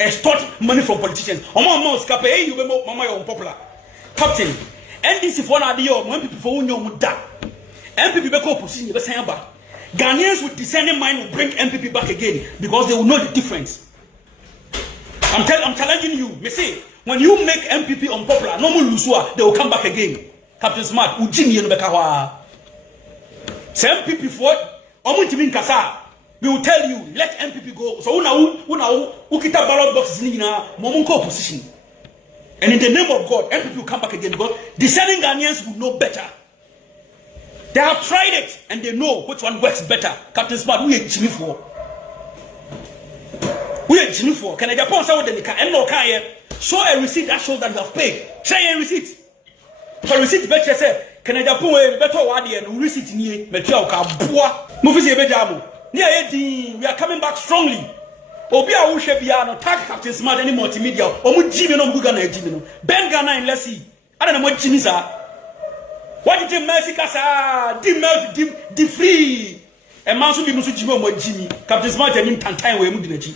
extort money from politicians. Omo scape hey you be mama you unpopular. Captain, NDC for na dey when people for unyo da. MPP be call opposition be say ba. Ghanaians with discerning mind will bring MPP back again because they will know the difference. I'm challenging you. Me say when you make MPP unpopular, no more lose they will come back again. Captain Smart, Ujini no beka wa. Say MPP for omuntimi nkasa. We will tell you let MPP go. So una kita ballot boxes ni na momunko opposition. And in the name of God, MPP will come back again because discerning Ghanaians will know better. They have tried it and they know which one works better. Captain Smart, we are Jimmy for. We are Jimmy for. Can I Japan say what they can? No can show a receipt that shows that you have paid. Say a receipt. For receipt, better say. Can I Japan better wadi and receipt ni better ka bua. Mufisi ebejamu. We are coming back strongly. Obi a wo hwe bia no tag Captain Smart any multimedia. Omu Jimmy no mbuga na Jimmy no. Ben Ghana in let's see. Ada na mo Jimmy sa. What did you mercy kasa? Di free. A man should be musu Jimmy mo Jimmy. Captain Smart and him tantan we mu di nachi.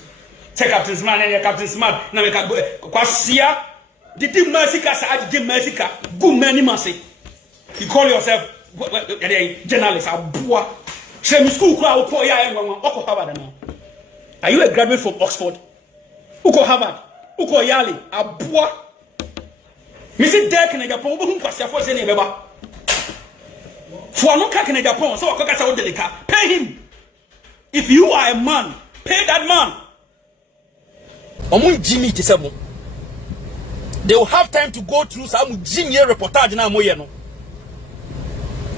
Take Captain Smart and Captain Smart na we ka kwasia. Did mercy kasa? Did mercy ka? Good many mercy. You call yourself journalist abua. Same school kwa uko ya enwa uko Harvard now. Are you a graduate from Oxford? Uko Harvard. Uko Yale abua. Me say there can Japan obo hu kwasia for say na beba. For no can in Japan, so pay him. If you are a man, pay that man. Jimmy they will have time to go through some Jimmy reportage na moyeno.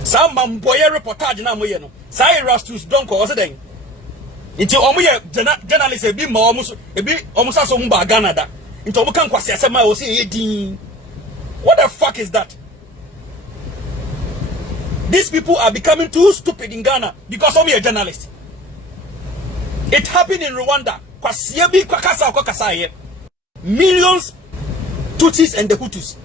Some mamboye reportage na moyeno. Say Rastus don't cause then. Into omuye journalist ebi ma omusa so mba Ghana da. Into omuka nkwasi asema o say edin. What the fuck is that? These people are becoming too stupid in Ghana because of me a journalist. It happened in Rwanda. Millions Tutsis and the Hutus.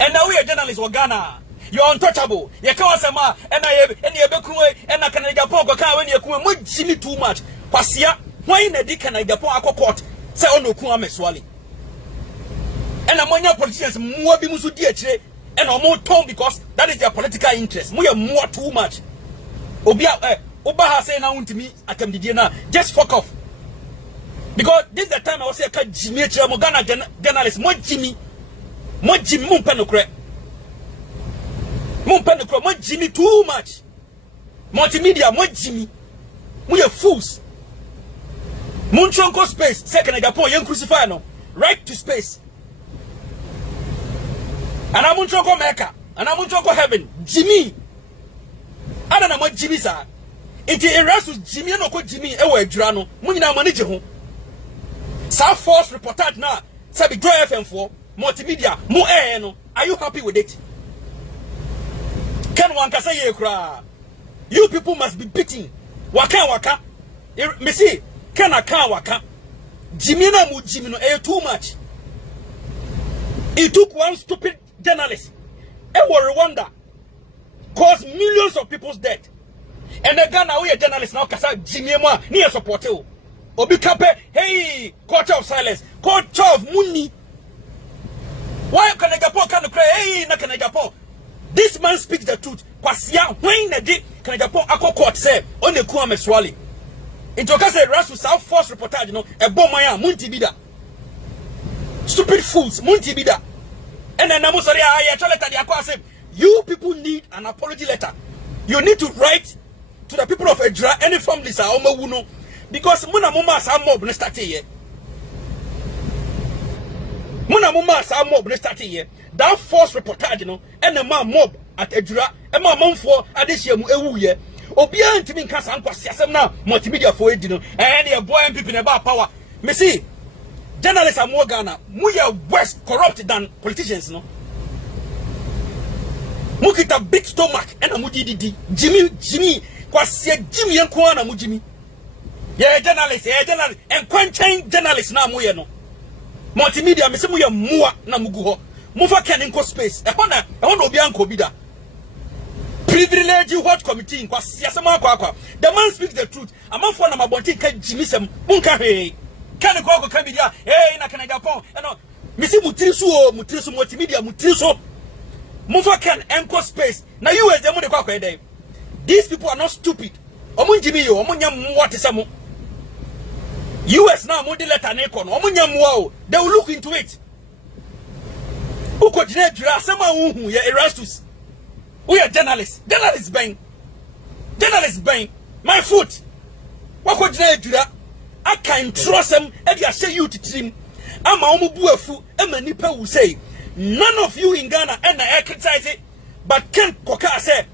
And now we are journalists of Ghana. You're untouchable. You can't say ma and I can Japan when you Jimmy too much. Why in a dick and Japan court say on no Swali. And among your politicians, more be musu diachre and more tone because that is their political interest. More too much. Obaha say now to me, I can be now. Just fuck off. Because this is the time I was saying Jimmy Mogana journalist, more Jimmy Mumpenokre. More Jimmy too much. Multimedia, more Jimmy. We are fools. Munchonko space, second Japan, young crucify no. Right to space. And I'm on Choco Mecca, and I'm on Choco Heaven. Jimmy, I don't know what Jimmy said. It's a rest with Jimmy and Oko Jimmy, Ewe Drano, Munina Manijo. South Force reported now, Sabi Joy FM4, multimedia, more air. Are you happy with it? Can one say you cry? You people must be beating. Waka. Me see, can I can waka? Jimmy no mu Jimmy no air too much. It took one stupid journalist. Ewa Rwanda caused millions of people's death. And the Ghana we a journalist now kasa Jimmy Mwa near support you. Obi Kape, hey, culture of silence, culture of money. Why can I Japan can cry? Hey, na can I Japan? This man speaks the truth. Kwasia when the day can I Japan ako court say on the Kwame Swali. Into kasa Rasu South Force reportage no e bomaya munti bida. Stupid fools, munti bida. And then you people need an apology letter. You need to write to the people of Edra, any families are Omawuno, because Muna Muma sa mob ne start here. Muna Muma sa mob ne start here. That force reportage, and the man mob at Edra, and my mom for Adisham Ewu. Obian to me Casa and Quasiasam now, multimedia for it, and your boy and people about power. Messi. Journalists are more Ghana. We are worse corrupt than politicians, no? Mukita big stomach and a mudidi. Jimmy, kwasi Jimmy and Kwana Mujimi. Yeah, journalists, and quenching journalists now muye no. Multimedia, Miss Muya Mua Namuguho. Mufa can inco space. I want to be uncle bida. privilege what committee in kwasiasema kwa the man speaks the truth amanfo na mabonti ka jimisem munka he kan ko ka bidia na kana Japan no misi mutiriso multimedia mutiriso munfo kan enko space na US dem de kwa dey. These people are not stupid omun jimi yo omun nyam what isamo US now mo de letter na iko no omun nyam wo they will look into it uko jina dura asema huhu ya Erastus. We are journalists. Journalists bang. My foot. Wako jina ejura. I can trust them. Edi I say you to team. Ama omu buefu. Ema nipa will say. None of you in Ghana and I criticize it. But Ken Koka say.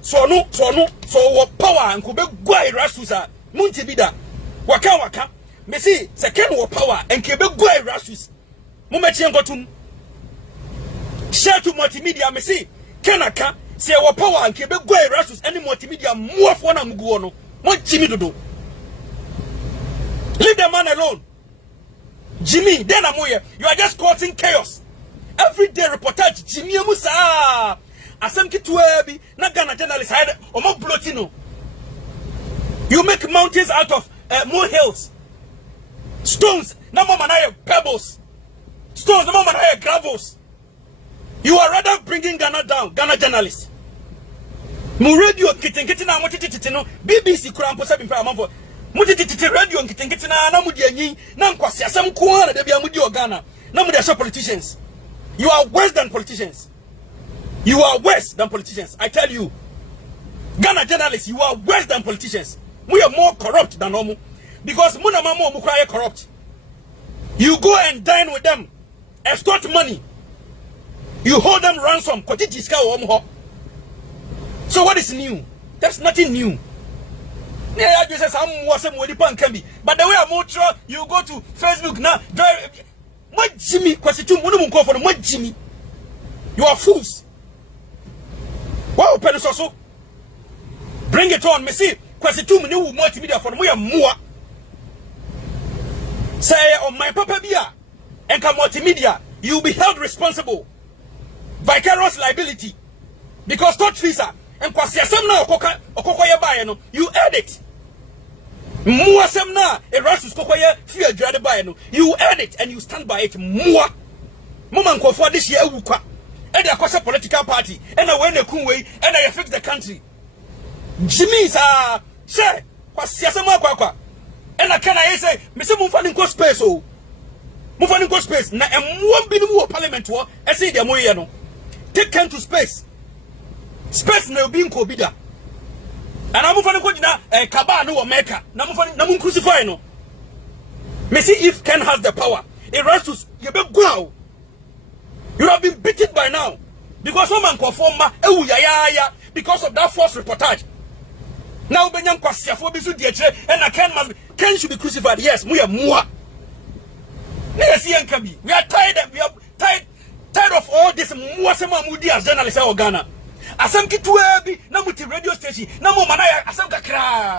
So what power and kube gwa Erastus. Munti bida. Waka. Me see. Se Ken what power and kebe gwa Erastus. Mumechi ngotum. Share to multimedia. Me see. Kenaka. Say our power and kebe go Erastus any multimedia more for na mguo no mo Jimmy dodo. Leave the man alone. Jimmy, then amoye, you are just causing chaos. Every day reportage Jimmy Musa. Asem kitwebi na Ghana journalists hide omo blotino. You make mountains out of molehills. Stones, na mama na pebbles. Stones, na mama na gravels. You are rather bringing Ghana down, Ghana journalists. Mu radio kiti na mutiti no BBC kura mposa bi mpa amfo. Mutiti radio kiti na mudi anyi na nkwase asem ko na da bia mudi o Ghana. Na mudi asho politicians. You are worse than politicians. You are worse than politicians. I tell you. Ghana journalists, you are worse than politicians. We are more corrupt than normal. Because muna mamo mu kura corrupt. You go and dine with them. Extort money. You hold them ransom. So what is new? There's nothing new. But the way I'm ultra, you go to Facebook now. What Jimmy? What Jimmy? You are fools. Wow, Penusoso. Bring it on. Me see. Kwasitum new multimedia for me more. Say on my papa bia and come multimedia, you will be held responsible. Vicarious liability. Because touch visa and kwasiasem na okokoye baye no, you earned it. Muasem na Erastus kokoye fear dread baye no, you earned it and you stand by it. Mua Mama nkofo this year ewukwa. And they are political party and when they come way and they fix the country. Jimmy sa say kwasiasem akwa. And I can say me say mumfa nko space o. Mumfa nko space na emwo bi mu parliament wo e say dem moye no. Take them to space. Space na obi nko bida. And I'm moving to Kaba no America. Namun crucify no. Me see if Ken has the power. Erastus, you be go. You have been beaten by now. Because someone conform because of that false reportage. Now Benyam Kwasiafo bisu dietire and Ken should be crucified. Yes, we are more. We are tired of all this muasema mudi as journalists in Ghana. Asam kitwebi na muti radio station na mo manaya asam kakra.